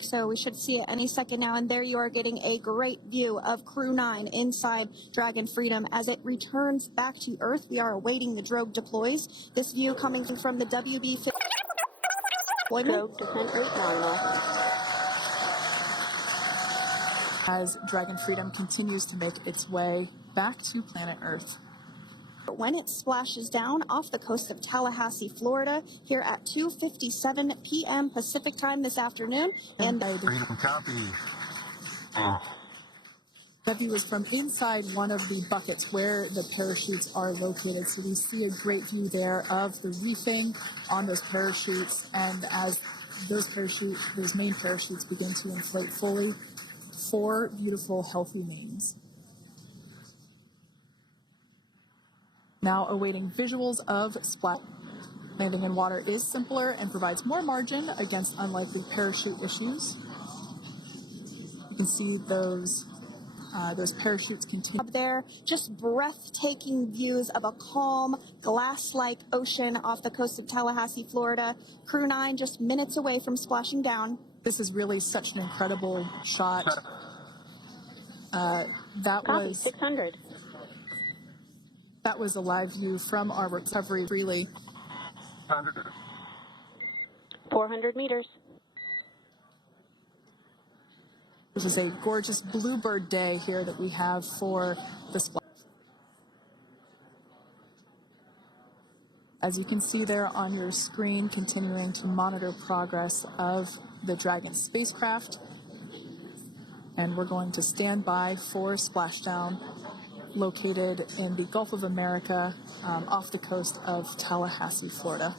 So we should see it any second now, and there you are getting a great view of Crew 9 inside Dragon Freedom as it returns back to Earth. We are awaiting the drogue deploys. This view coming from the WB Drogue descent rate nominal. As Dragon Freedom continues to make its way back to planet Earth. When it splashes down off the coast of Tallahassee, Florida, here at 2:57 p.m. Pacific time this afternoon. And Freedom copy. That view is from inside one of the buckets where the parachutes are located. So we see a great view there of the reefing on those parachutes. And as those main parachutes begin to inflate fully, 4 beautiful, healthy mains. Now awaiting visuals of splash. Landing in water is simpler and provides more margin against unlikely parachute issues. You can see those parachutes continue. Up there, just breathtaking views of a calm, glass-like ocean off the coast of Tallahassee, Florida. Crew 9 just minutes away from splashing down. This is really such an incredible shot. That Copy, was 600. That was a live view from our recovery relay. 400 meters. This is a gorgeous bluebird day here that we have for the splash. As you can see there on your screen, continuing to monitor progress of the Dragon spacecraft. And we're going to stand by for splashdown located in the Gulf of America off the coast of Tallahassee, Florida.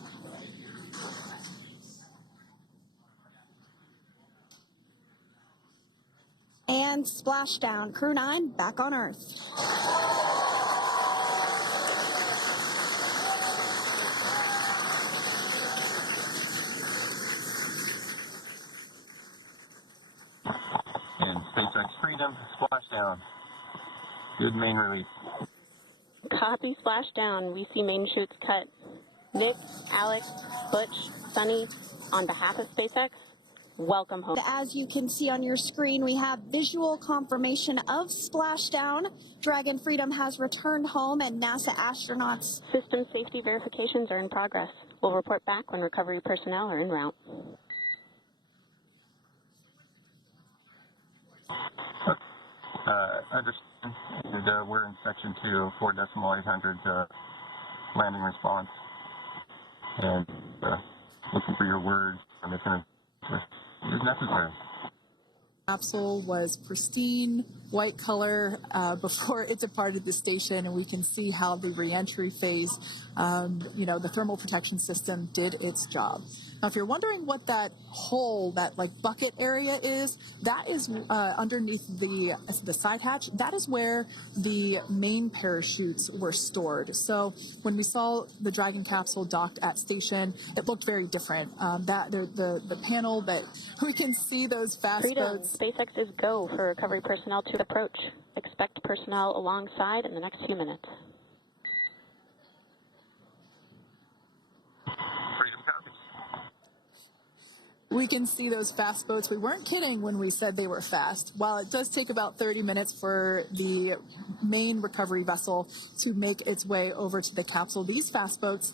And splashdown. Crew 9 back on Earth. And SpaceX Freedom, splashdown. Good main release. Copy, splashdown. We see main chutes cut. Nick, Alex, Butch, Sunny, on behalf of SpaceX, welcome home. As you can see on your screen, we have visual confirmation of splashdown. Dragon Freedom has returned home, and NASA astronauts. System safety verifications are in progress. We'll report back when recovery personnel are en route. Understand. And, we're in section 2, 4.800 landing response. And looking for your words on this is necessary. Capsule was pristine, white color before it departed the station, and we can see how the reentry phase, the thermal protection system did its job. Now, if you're wondering what that hole, that bucket area is, that is underneath the side hatch. That is where the main parachutes were stored. So when we saw the Dragon capsule docked at station, it looked very different. The panel that we can see those fast boats. SpaceX is go for recovery personnel to approach. Expect personnel alongside in the next few minutes. Freedom copies. We can see those fast boats. We weren't kidding when we said they were fast. While it does take about 30 minutes for the main recovery vessel to make its way over to the capsule, these fast boats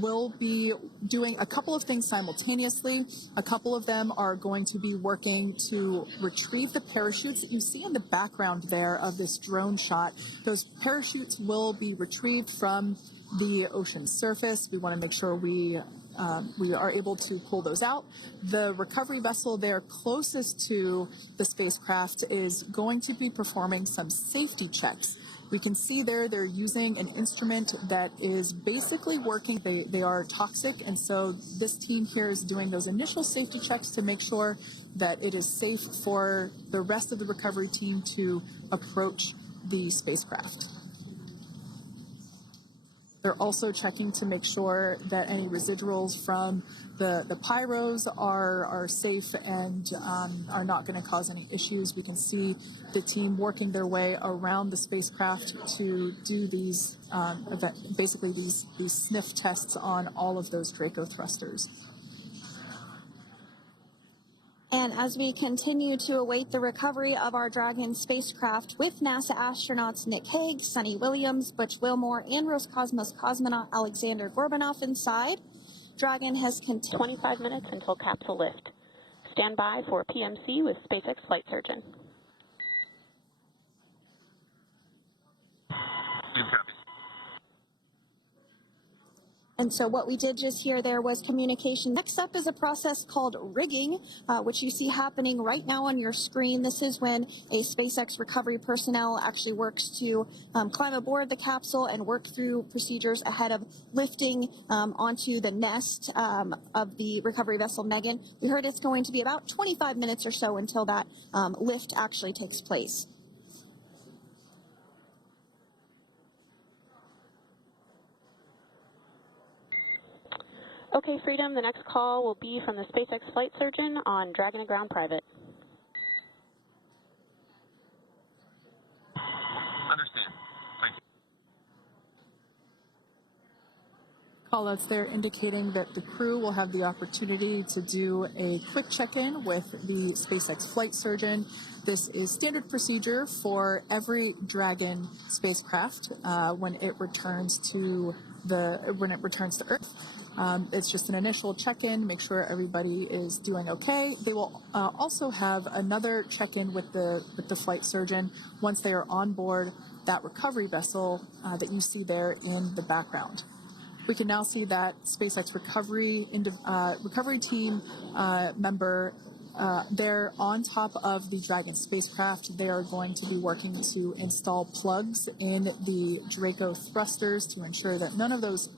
will be doing a couple of things simultaneously. A couple of them are going to be working to retrieve the parachutes that you see in the background there of this drone shot. Those parachutes will be retrieved from the ocean surface. We want to make sure we are able to pull those out. The recovery vessel there closest to the spacecraft is going to be performing some safety checks. We can see there they're using an instrument that is basically working. They are toxic, and so this team here is doing those initial safety checks to make sure that it is safe for the rest of the recovery team to approach the spacecraft. They're also checking to make sure that any residuals from the pyros are safe and are not going to cause any issues. We can see the team working their way around the spacecraft to do these, basically these sniff tests on all of those Draco thrusters. And as we continue to await the recovery of our Dragon spacecraft with NASA astronauts Nick Hague, Sunny Williams, Butch Wilmore, and Roscosmos cosmonaut Alexander Gorbanov inside, Dragon has continued. 25 minutes until capsule lift. Stand by for PMC with SpaceX flight surgeon. And so what we did just hear there was communication. Next up is a process called rigging, which you see happening right now on your screen. This is when a SpaceX recovery personnel actually works to climb aboard the capsule and work through procedures ahead of lifting onto the nest of the recovery vessel Megan. We heard it's going to be about 25 minutes or so until that lift actually takes place. Okay, Freedom, the next call will be from the SpaceX flight surgeon on Dragon to Ground Private. Understand. Thank you. Callouts there indicating that the crew will have the opportunity to do a quick check-in with the SpaceX flight surgeon. This is standard procedure for every Dragon spacecraft when it returns to Earth. It's just an initial check-in, make sure everybody is doing okay. They will also have another check-in with the flight surgeon once they are on board that recovery vessel that you see there in the background. We can now see that SpaceX recovery team member they're on top of the Dragon spacecraft. They are going to be working to install plugs in the Draco thrusters to ensure that none of those